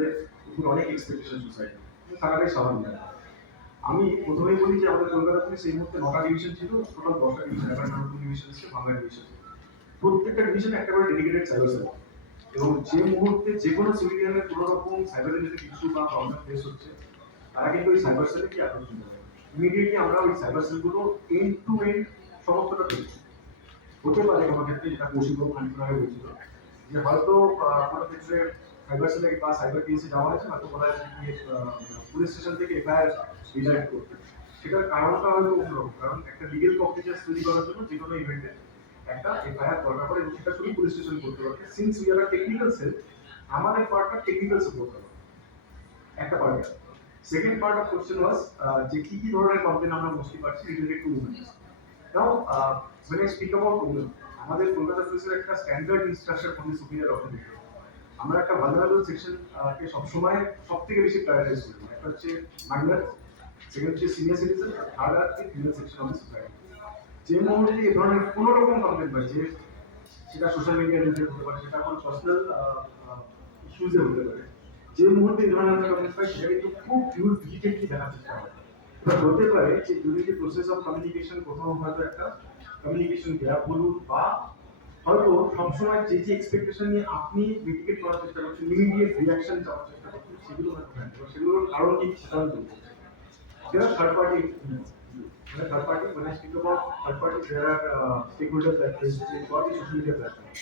আমাদের উপর অনেক এক্সপেকটেশন সোসাইটি থাকাটাই স্বাভাবিক। আমি প্রথমেই বলি যে আমাদের কলকাতাতে সেই মুহূর্তে 9টা ডিভিশন ছিল, টোটাল 10টা ডিভিশন, এখন নতুন ডিভিশন ছিল, বাংলা ডিভিশন। প্রত্যেকটা ডিভিশনে একটা করে ডেডিকেটেড সাইবার সেল, এবং যে মুহূর্তে যে কোনো সিভিলিয়ানের কোনো রকম সাইবার রিলেটেড ইস্যু বা প্রবলেম ফেস হচ্ছে, তারা কিন্তু ওই সাইবার সেলে কি অ্যাপ্রোচ নিতে পারে। ইমিডিয়েটলি আমরা ওই সাইবার সেলগুলো এন্ড টু এন্ড সমস্তটা দেখি। হতে পারে কোনো ক্ষেত্রে, যেটা কৌশিক খানিকক্ষণ আগে বলছিল, যে হয়তো কোনো ক্ষেত্রে সাইবার সেলে বা সাইবার কেসে যাওয়া হয়েছে, হয়তো বলা যাচ্ছে কি পুলিশ স্টেশন থেকে এফআইআর রিডাইরেক্ট করতে। সেটার কারণটা হয়তো অন্যরকম, কারণ একটা লিগেল কমপ্লিকেন্স তৈরি করার জন্য যে কোনো ইভেন্টে একটা এফআইআর দরকার পড়ে, এবং সেটা শুধু পুলিশ স্টেশন করতে পারে। Since we are technical cell, আমাদের পার্টটা টেকনিক্যাল সাপোর্ট হবে একটা part. Second part of question was যে কি কি ধরনের কমপ্লেন আমরা মোস্টলি পাচ্ছি related to women. Now when I speak about women, আমাদের কলকাতা পুলিশের একটা standard instruction for the superior authority. আমরা একটা ভালনারেবল সেকশন কে সবসময় সবথেকে বেশি প্রায়োরিটাইজ করি। একটা হচ্ছে মাইনর, সেকেন্ড হচ্ছে সিনিয়র সিটিজেন, থার্ড আর criminal section of the society. যে মুহূর্তে এই ধরনের কোনো রকম কমপ্লেন পাই, যে সেটা সোশ্যাল মিডিয়া রিলেটেড হতে পারে, সেটা কোনো পার্সোনাল ইস্যুজে হতে পারে, যে মুহূর্তে এই ধরনের কমপ্লেন পাই, সেটা কিন্তু খুব হিউজ ডিটেইললি দেখার চেষ্টা হয়। এবার হতে পারে যে যদি যে প্রসেস অফ কমিউনিকেশন কোথাও হয়তো একটা কমিউনিকেশন গ্যাপ বলুন, বা হয়তো সবসময় যে যে এক্সপেকটেশন নিয়ে আপনি মিটিগেট করার চেষ্টা করছেন, ইমিডিয়েট রিঅ্যাকশন চাওয়ার চেষ্টা করছেন, সেগুলো হয়তো হয় না। সেগুলোর কারণ কি সেটাও বলতে চাই। There are third party, third party, when I speak about third party, there are stakeholders like Facebook or the social media platform.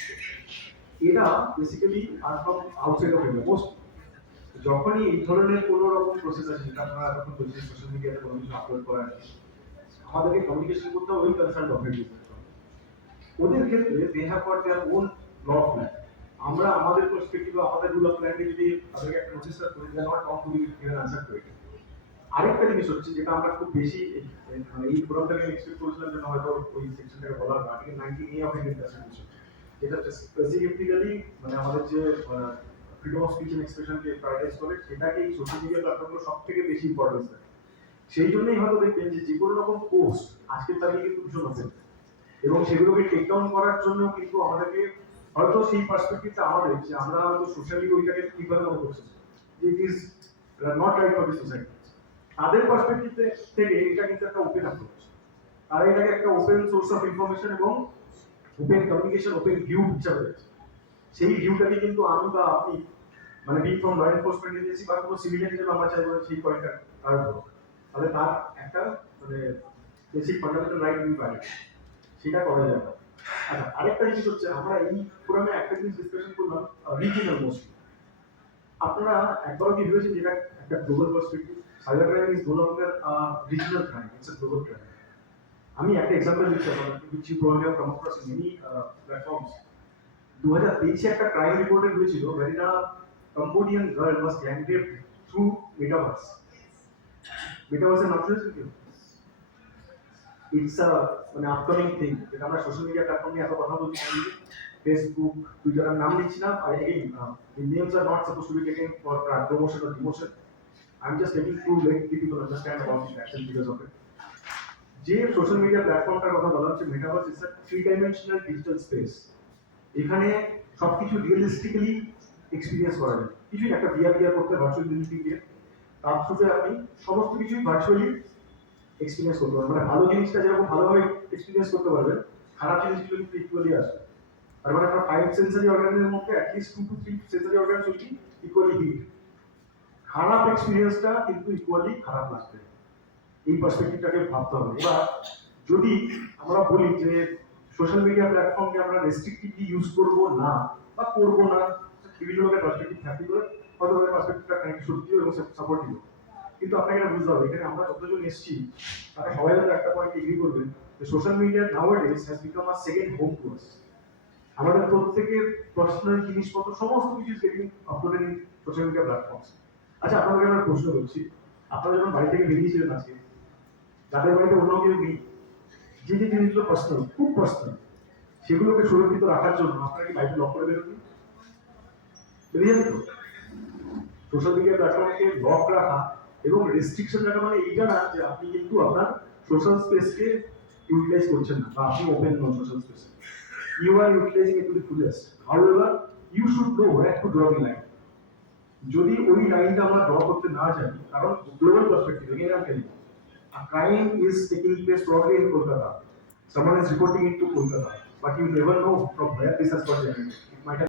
এরা basically are from outside of India most. যখনই এই ধরনের কোনো রকম প্রসেস আছে, যেটা আপনারা এখন বলছেন সোশ্যাল মিডিয়াতে কোনো কিছু আপলোড করা আছে, আমাদেরকে কমিউনিকেশন করতে হবে ওই কনসার্ন অথরিটির সাথে। ওদের ক্ষেত্রে they have got their own law of land. আমরা আমাদের পার্সপেক্টিভ বা আমাদের রুল অফ ল্যান্ডে যদি তাদেরকে একটা নোটিস করি, they not count to be given answer to it. আরেকটা জিনিস হচ্ছে, যেটা আমরা খুব বেশি মানে এই ফোরামটাকে এক্সপেক্ট করেছিলাম, যেটা হয়তো ওই সেকশনটাকে বলার article 19A of Indian constitution, যেটা স্পেসিফিক্যালি মানে আমাদের যে ফ্রিডম অফ স্পিচ এন্ড এক্সপ্রেশনকে প্রায়োরিটাইজ করে, সেটাকে এই সোশ্যাল মিডিয়া প্ল্যাটফর্মগুলো সবথেকে বেশি ইম্পর্টেন্স দেয়। সেই জন্যই হয়তো দেখবেন যে কোনো রকম পোস্ট আজকের তারিখে কিন্তু ভীষণ ওপেন, এবং সেগুলোকে টেক ডাউন করার জন্য কিন্তু আমাদেরকে হয়তো সেই পার্সপেক্টিভটা আমাদের, যে আমরা হয়তো সোশ্যালি ওইটাকে কিভাবে মনে করছি যে it is not right for the society, তাদের পার্সপেক্টিভ থেকে এটা কিন্তু একটা ওপেন অ্যাপ্রোচ। তারা এটাকে একটা ওপেন সোর্স অফ ইনফরমেশন এবং ওপেন কমিউনিকেশন, ওপেন ভিউ হিসাবে দেখছে। সেই ভিউটাকে কিন্তু আমি বা আপনি মানে being from law enforcement agency বা কোনো সিভিলিয়ান হিসেবে আমরা চাইবো সেই পয়েন্টটা কারণ হোক, তাহলে তার একটা মানে বেসিক ফান্ডামেন্টাল রাইট উই পাই, সেটা করা যায় না। আচ্ছা, আরেকটা জিনিস হচ্ছে, আমরা এই ফোরামে একটা জিনিস ডিসকাশন করলাম রিজিনাল মোস্টলি। আপনারা একবারও কি ভেবেছেন যেটা একটা global perspective? Cyber crime is no longer regional crime, it's a global crime. আমি একটা এক্সাম্পল দিচ্ছি আপনাদের, which you probably have come across in many platforms. 2023 একটা ক্রাইম রিপোর্টে হয়েছিল, wherein a Cambodian girl was gang raped through metaverse. Metaverse এর নাম শুনেছেন কি? It's a মানে আপকামিং থিং, যেটা আমরা সোশ্যাল মিডিয়া প্ল্যাটফর্ম নিয়ে এত কথা বলছি, ফেসবুক, টুইটার, নাম নিচ্ছি না। আর again the names are not supposed to be taken for promotion or demotion. I'm just taking to let people understand about the facts and figures of it. যে social media প্ল্যাটফর্মটার কথা বলা হচ্ছে, metaverse is a 3-dimensional digital space. এখানে সবকিছু realistically experience করা যায়। কিছুই একটা ভিআর করতে ভার্চুয়াল রিয়েলিটি দিয়ে তার থ্রুতে আপনি সমস্ত কিছুই ভার্চুয়ালি এক্সপিরিয়েন্স করতে পারবেন। মানে ভালো জিনিসটা যেরকম ভালোভাবে এক্সপিরিয়েন্স করতে পারবেন, খারাপ জিনিসগুলো কিন্তু ইকুয়ালি আসবে। তার মানে আপনার 5 সেন্সরি অর্গানের মধ্যে অ্যাটলিস্ট 2 to 3 সেন্সরি অর্গান শুধু ইকুয়ালি হিট। খারাপ এক্সপিরিয়েন্সটা কিন্তু ইকুয়ালি খারাপ লাগবে। এই পার্সপেক্টিভটাকে ভাবতে হবে। এবার যদি আমরা বলি যে সোশ্যাল মিডিয়া প্ল্যাটফর্মকে আমরা রেস্ট্রিক্টিভলি ইউজ করবো না বা করবো না, বিভিন্ন লোকের পার্সপেক্টিভ থাকতে পারে, হয়তো তাদের পার্সপেক্টিভটা খানিক সত্যিও এবং সাপোর্টিভ। কিন্তু আপনাকে এটা বুঝতে হবে, এখানে আমরা যতজন এসেছি তারা সবাই হয়তো একটা পয়েন্ট এগ্রি করবেন যে social media নাওয়াডেজ has become a second home to us. আমাদের প্রত্যেকের পার্সোনাল জিনিসপত্র সমস্ত কিছু getting uploaded in social media platforms. আচ্ছা, আপনাকে আমরা প্রশ্ন করছি, আপনারা যখন বাড়ি থেকে বেরিয়েছিলেন আজকে, যাদের বাড়িতে অন্য কেউ নেই, যে যে জিনিসগুলো পার্সোনাল, খুব পার্সোনাল, সেগুলোকে সুরক্ষিত রাখার জন্য আপনারা কি বাড়িতে লক করে বেরোবেন? বেরিয়ে যাবেন তো? সোশ্যাল মিডিয়া প্ল্যাটফর্মকে লক রাখা এবং রেস্ট্রিকশন রাখা মানে এইটা না যে আপনি কিন্তু আপনার সোশ্যাল স্পেসকে ইউটিলাইজ করছেন না বা আপনি ওপেন নন সোশ্যাল স্পেসে। You are utilizing it to the fullest. However, you should know where to draw the line. যদি ওই লাইনটা আমরা ড্র করতে না জানি, কারণ global perspective again I telling, a crime is taking place probably in Kolkata, someone is reporting it to Kolkata, but you never know from where this has got generated. It might have